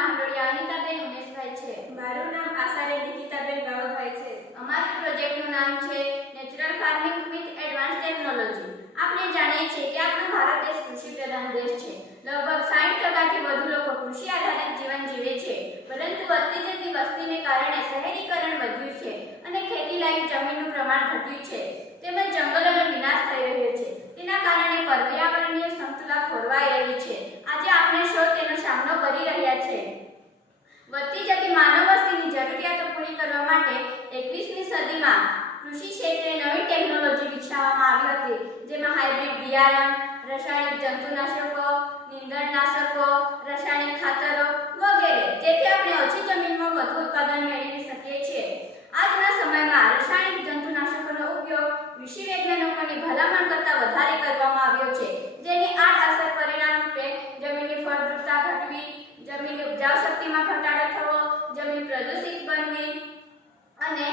નાહલોડિયા અનિતાબેન ઉમેશભાઈ છે। મારું નામ આસારે નિકિતાબેન બાવાભાઈ છે। અમારું પ્રોજેક્ટનું નામ છે natural farming with advance technology. આપણે જાણીએ છીએ કે આપણો ભારત દેશ કૃષિ પ્રધાન દેશ છે। લગભગ 60% થી વધુ લોકો કૃષિ આધારિત જીવન જીવે છે, પરંતુ વધતી જતી વસ્તીને કારણે શહેરીકરણ વધ્યું છે અને ખેતીલાયક જમીનનું પ્રમાણ ઘટ્યું છે, તેમજ જંગલોનો વિનાશ થઈ રહ્યો છે। તેના કારણે પર્યાવરણીય સંતુલન ખોરવાઈ રહી છે। આજે આપણે સૌ તેનો સામનો કરી રહ્યા છે। વધતી જતી માનવ વસ્તીની જરૂરિયાતો પૂરી કરવા માટે 21મી સદીમાં કૃષિ ક્ષેત્રે નવી ટેકનોલોજી વિકસાવવામાં આવી હતી, જેમાં હાઇબ્રિડ બિયારણ, રાસાયણિક જંતુનાશકો, નીંદણનાશકો, રાસાયણિક ખાતરો વગેરે, જેથી આપણે ઓછી જમીનમાં વધુ ઉત્પાદન મેળવી શકીએ છીએ। આજના સમયમાં રાસાયણિક જંતુનાશકોનો ઉપયોગ કૃષિ વૈજ્ઞાનિકોની ભલામણ કરતાં વધારે કરવામાં આવ્યો છે, જેની આડઅસર પરિણામ રૂપે જમીનની ફળદ્રુપતા ઘટવી, જમીનની ઉપજાવ શક્તિમાં ઘટાડો થવો, જમીન પ્રદૂષિત બનવી અને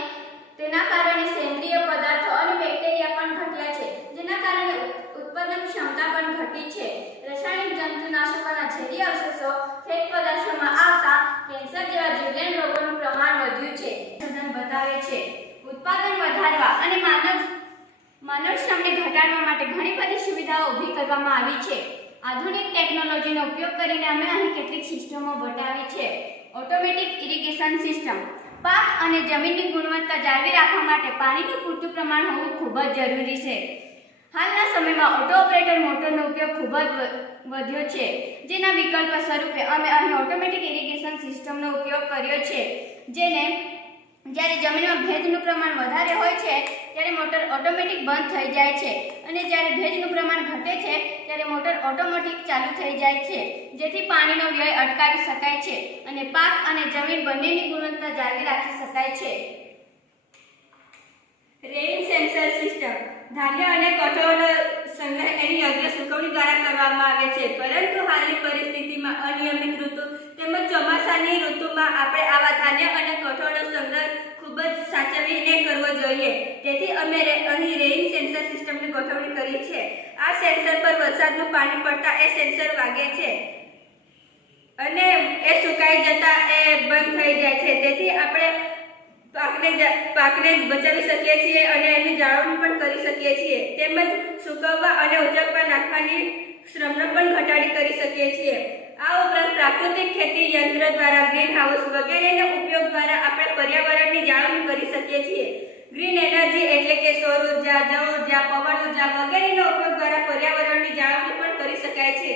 તેના કારણે સેન્દ્રિય પદાર્થો અને બેક્ટેરિયા પણ ઘટ્યા છે, જેના કારણે ઉત્પાદન ક્ષમતા પણ ઘટી છે। રાસાયણિક જંતુનાશકોના ઝેરી અવશેષો ખેત પદાર્થોમાં આવતા કેન્સર જેવા જીવલેણ રોગોનું પ્રમાણ વધ્યું છે। સંશોધન બતાવે છે ઉત્પાદન વધારવા અને માનવ શ્રમને ઘટાડવા માટે ઘણી બધી સુવિધાઓ ઊભી કરવામાં આવી છે। આધુનિક ટેકનોલોજીનો ઉપયોગ કરીને અમે અહીં કેટલીક સિસ્ટમો બતાવી છે। ઓટોમેટિક ઇરિગેશન સિસ્ટમ પાક અને જમીનની ગુણવત્તા જાળવી રાખવા માટે પાણીનું પૂરતું પ્રમાણ હોવું ખૂબ જ જરૂરી છે। હાલના સમયમાં ઓટો ઓપરેટર મોટરનો ઉપયોગ ખૂબ જ વધ્યો છે, જેના વિકલ્પ સ્વરૂપે અમે અહીં ઓટોમેટિક ઇરિગેશન સિસ્ટમનો ઉપયોગ કર્યો છે, જેને જ્યારે જમીનમાં ભેજનું પ્રમાણ વધારે હોય છે ત્યારે મોટર ઓટોમેટિક બંધ થઈ જાય છે અને જ્યારે ભેજનું પ્રમાણ ઘટે છે ત્યારે મોટર ઓટોમેટિક ચાલુ થઈ જાય છે, જેથી પાણીનો વ્યય અટકાવી શકાય છે અને પાક અને જમીન બંનેની ગુણવત્તા જાળવી રાખી શકાય છે। રેઇન સેન્સર સિસ્ટમ ધાન્ય અને કઠોળનો સંગ્રહ એની યોગ્ય સૂકવણી દ્વારા કરવામાં આવે છે, પરંતુ હાલની પરિસ્થિતિમાં અનિયમિત ઋતુ તેમજ ચોમાસાની ઋતુમાં આપણે આવા ધાન્ય અને કઠોળનો સંગ્રહ ખૂબ જ સાચવીને કરવો જોઈએ। તેથી અમે અહીં રેઇન સેન્સર સિસ્ટમની ગોઠવણી કરી છે। આ સેન્સર પર વરસાદનું પાણી પડતા એ સેન્સર વાગે છે અને એ સુકાઈ જતા એ બંધ થઈ જાય છે, તેથી આપણે પાકને બચાવી શકીએ છીએ અને એની જાળવણી પણ કરી શકીએ છીએ, તેમજ સૂકવવા અને ઉચકવા નાખવાની શ્રમનો પણ ઘટાડી કરી શકીએ છીએ। આ ઉપરાંત પ્રાકૃતિક ખેતી યંત્ર દ્વારા ગ્રીન હાઉસ વગેરેના ઉપયોગ દ્વારા આપણે પર્યાવરણની જાળવણી કરી શકીએ છીએ। ગ્રીન એનર્જી એટલે કે સૌર ઉર્જા, જળ ઉર્જા, પવન ઉર્જા વગેરેનો ઉપયોગ દ્વારા પર્યાવરણની જાળવણી પણ કરી શકાય છે।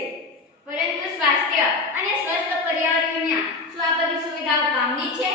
પરંતુ સ્વાસ્થ્ય અને સ્વસ્થ પર્યાવરણ શું આ બધી સુવિધાઓ કામની છે?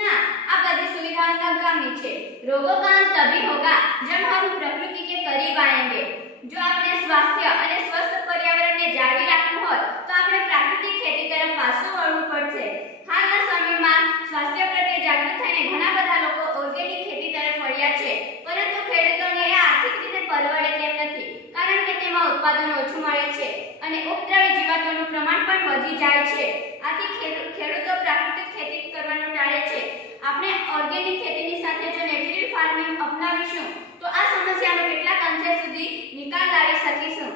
ના, આ બધી સુવિધાઓ નકામી છે। રોગો का अंत तभी होगा जब हम प्रकृति के करीब आएंगे। જો આપણે સ્વાસ્થ્ય અને સ્વસ્થ પર્યાવરણને જાળવી રાખવું હોય તો આપણે પ્રાકૃતિક ખેતી તરફ પાછું વળવું પડશે। હાલના સમયમાં સ્વાસ્થ્ય પ્રત્યે જાગૃત થઈને ઘણા બધા લોકો ઓર્ગેનિક ખેતી તરફ વળ્યા છે, પરંતુ ખેડૂતોને એ આર્થિક રીતે પરવડે તેમ નથી, કારણ કે તેમાં ઉત્પાદન ઓછું મળે છે અને ઉપદ્રવી જીવાતોનું પ્રમાણ પણ વધી જાય છે। આથી ખેડૂતો પ્રાકૃતિક ખેતી કરવાનું ટાળે છે। આપણે ઓર્ગેનિક ખેતીની સાથે જો નેચરલ ફાર્મિંગ અપનાવીશું તો આ સમસ્યાનો કેટલાક અંશે સુધી નિકાલ લાવી શકીશું।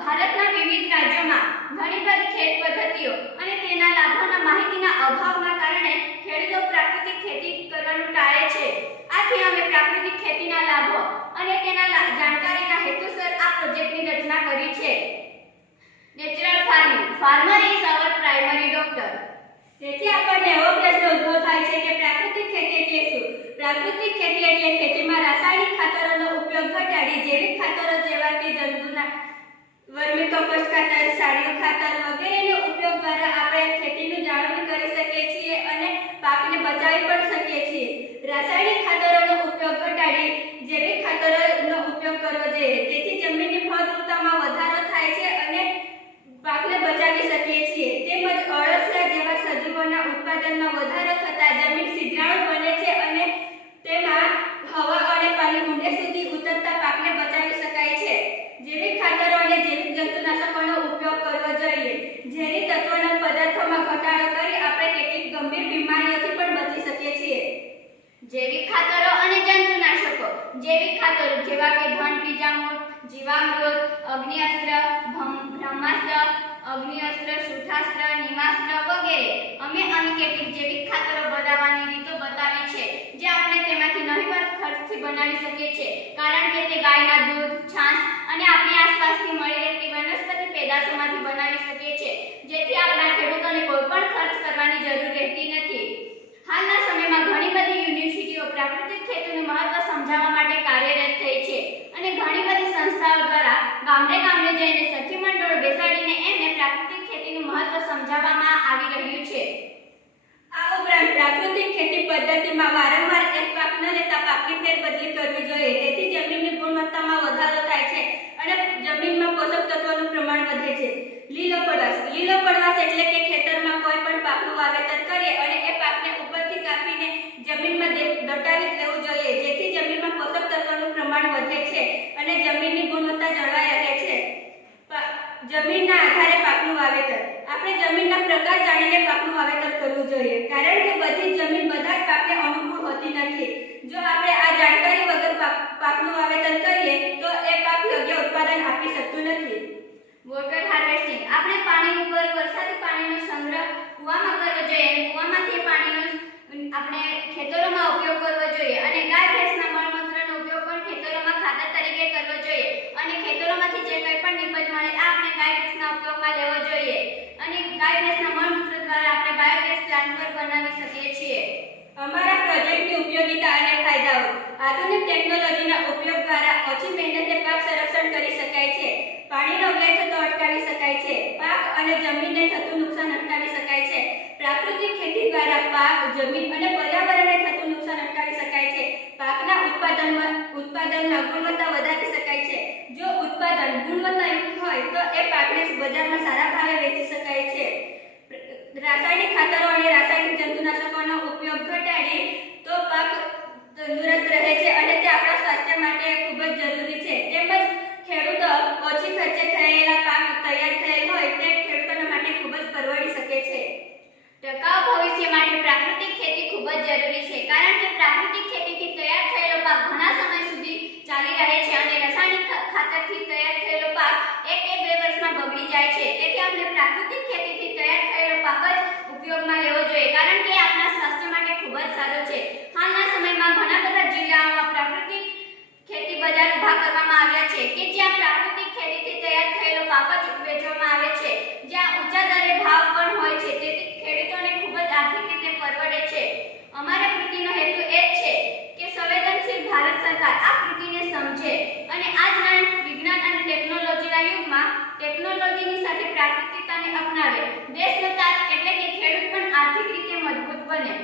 ભારતના વિવિધ રાજ્યોમાં ઘણી બધી ખેત પદ્ધતિઓ અને તેના લાભોના માહિતીના અભાવના કારણે ખેડૂતો પ્રાકૃતિક ખેતી કરવાનું ટાળે છે। આથી અમે પ્રાકૃતિક ખેતીના લાભો અને તેના જાણકારીના હેતુસર આ પ્રોજેક્ટની રચના કરી છે। Natural farming farmer is our primary doctor. તેથી આપણને એવો પ્રશ્ન ઉદ્ભવ થાય છે કે પ્રાકૃતિક ખેતી એટલે શું? પ્રાકૃતિક ખેતી એટલે ખેતીમાં રાસાયણિક ખાતરોનો ઉપયોગ ઘટાડી જૈવિક ખાતરો જેવા કે વર્મી કમ્પોસ્ટ ખાતર, છાણિયું ખાતર વગેરેનો ઉપયોગ દ્વારા આપણે ખેતીની જાળવણી કરી શકીએ છીએ અને પાકને બચાવી પણ શકીએ છીએ। રાસાયણિક ખાતરોનો ઉપયોગ ઘટાડી જૈવિક ખાતરોનો ઉપયોગ કરવો જોઈએ, તેથી જમીનની ફળદ્રુપતામાં વધારો થાય છે અને પાકને બચાવી શકીએ છીએ। તેમજ અળસિયા જેવા સજીવોના ઉત્પાદનમાં વધારો થતા જમીન સિંધરાળ બને છે અને તેમાં હવા અને પાણી ઊંડે સુધી ઉતરતા પાકને બચાવી શકાય છે। જૈવિક ખાતરો અને જૈવિક જંતુનાશકોનો ઉપયોગ કરવો જોઈએ। ઝેરી તત્વોના પદાર્થોમાં ઘટાડો કરી આપણે કેટલીક ગંભીર બીમારીઓથી પણ બચી શકીએ છીએ। જૈવિક ખાતરો અને જંતુનાશકો જૈવિક ખાતરો જેવા કે ધન બીજામૃત, જીવામૃત, અગ્નિઅસ્ત્ર, બ્રહ્માસ્ત્ર, અગ્નિઅસ્ત્ર, સુઠાસ્ત્ર, નિમાસ્ત્ર વગેરે અમે અહીં કેટલીક જૈવિક ખાતરો બનાવવાની રીતો બતાવી છે જે આપણે તેમાંથી નહિવત ખર્ચથી બનાવી શકીએ છીએ, કારણ કે તે ગાયના દૂધ, છાશ અને આપણી આસપાસથી મળી રહેતી વનસ્પતિ પેદાશોમાંથી બનાવી શકીએ છીએ, જેથી આપણા ખેડૂતોને કોઈ પણ ખર્ચ કરવાની જરૂર રહેતી નથી. હાલના સમયમાં ઘણી બધી યુનિવર્સિટીઓ પ્રાકૃતિક ખેતીનું મહત્વ સમજાવવા માટે કાર્યરત થઈ છે અને ઘણી બધી સંસ્થાઓ દ્વારા ગામડે ગામડે જઈને સખી મંડળો બેસાડીને એમને પ્રાકૃતિક ખેતીનું મહત્વ સમજાવવામાં આવી રહ્યું છે. આ ઉપરાંત પ્રાકૃતિક ખેતી પદ્ધતિમાં વારંવાર એક પાક ન લેતા પાકની ફેરબદલી કરવી જોઈએ, તેથી જમીનની ગુણવત્તામાં વધારો થાય છે અને જમીનમાં પોષક તત્વોનું પ્રમાણ વધે છે. લીલો પડવાશ એટલે કે ખેતરમાં કોઈ પણ પાકનું વાવેતર કરીએ અને એ પાકને ઉપરથી કાપીને જમીનમાં દટાવી દેવું જોઈએ, જેથી જમીનમાં પોષક તત્વોનું પ્રમાણ વધે છે અને જમીનની ગુણવત્તા જળવાઈ રહે છે. જમીનના આધારે પાકનું વાવેતર. આપણે જમીનના પ્રકાર જાણીને પાકનું વાવેતર કરવું જોઈએ, કારણ કે બધી જમીન બધા જ પાકને અનુકૂળ હોતી નથી. જો આપણે આ જાણકારી વગર પાકનું વાવેતર કરીએ તો એ પાક યોગ્ય ઉત્પાદન આપી શકતું નથી. Water harvesting. આપણે પાણી ઉપર વરસાદી પાણીનો સંગ્રહ કૂવામાં કરવો જોઈએ અને કૂવામાંથી પાણીનો આપણે ખેતરોમાં ઉપયોગ કરવો જોઈએ અને ગાય ભેંસના મળમૂત્રનો ઉપયોગ પણ ખેતરોમાં ખાતર તરીકે કરવો જોઈએ અને ખેતરોમાંથી જે કંઈ પણ નીપજ મળે આ આપણે ગાય ભેંસના ઉપયોગમાં લેવો જોઈએ અને ગાય ભેંસના મળમૂત્ર દ્વારા આપણે બાયોગેસ પ્લાન્ટ પર બનાવી શકીએ છીએ. અમારા પ્રોજેક્ટની ઉપયોગિતા અને ફાયદાઓ. આધુનિક ટેકનોલોજીના ઉપયોગ દ્વારા ઓછી મહેનતે પાક સંરક્ષણ કરી શકાય છે, પાણીનો વ્યય થતો અટકાવી શકાય છે, પાક અને જમીનને થતું નુકસાન અટકાવી શકાય છે. પ્રાકૃતિક ખેતી દ્વારા પાક, જમીન અને પર્યાવરણને થતું નુકસાન અટકાવી શકાય છે. પાકના ઉત્પાદનમાં ગુણવત્તા વધારી શકાય છે. જો ઉત્પાદન ગુણવત્તાયુક્ત હોય તો એ પાકને બજારમાં સારા ભાવે વેચી શકાય છે. રાસાયણિક ખાતરો અને રાસાયણિક જંતુનાશકોનો ઉપયોગ ઘટાડી તો પાક તંદુરસ્ત રહે છે અને તે આપણા સ્વાસ્થ્ય માટે ખૂબ જ જરૂરી છે. તેમજ ખેડૂતો ઓછી ખર્ચે થયેલા પાક તૈયાર થયેલ હોય તે ખેડૂતોના માટે ખૂબ જ પરવડી શકે છે. ટકાઉ ભવિષ્ય માટે પ્રાકૃતિક ખેતી ખૂબ જ જરૂરી છે, કારણ કે પ્રાકૃતિક ખેતીથી તૈયાર થયેલો પાક ઘણા સમય સુધી ચાલી રહે છે અને રાસાયણિક ખાતરથી તૈયાર થયેલો પાક 1 કે 2 વર્ષમાં બગડી જાય છે. તેથી આપણે પ્રાકૃતિક ખેતીથી તૈયાર થયેલો પાક જ ઉપયોગમાં લેવો જોઈએ, કારણ કે એ આપણા સ્વાસ્થ્ય માટે ખૂબ જ સારો છે. હાલના સમયમાં ઘણા બધા જિલ્લાઓમાં પ્રાકૃતિક ખેતી બજાર ઊભા કરવામાં આવ્યા છે કે જ્યાં પ્રાકૃતિક ખેતીથી તૈયાર થયેલો પાક જ વેચવામાં આવે છે, જ્યાં ઊંચા દરે ભાવ પણ હોય છે, તેથી ખેડૂતોને ખૂબ જ આર્થિક રીતે પરવડે છે. અમારા કૃતિનો હેતુ એ જ છે કે સંવેદનશીલ ભારત સરકાર આ કૃતિને સમજે અને આજના વિજ્ઞાન અને ટેકનોલોજીના યુગમાં ટેકનોલોજીની સાથે પ્રાકૃતિકતાને અપનાવે. દેશનો તાત એટલે કે ખેડૂત પણ આર્થિક રીતે મજબૂત બને.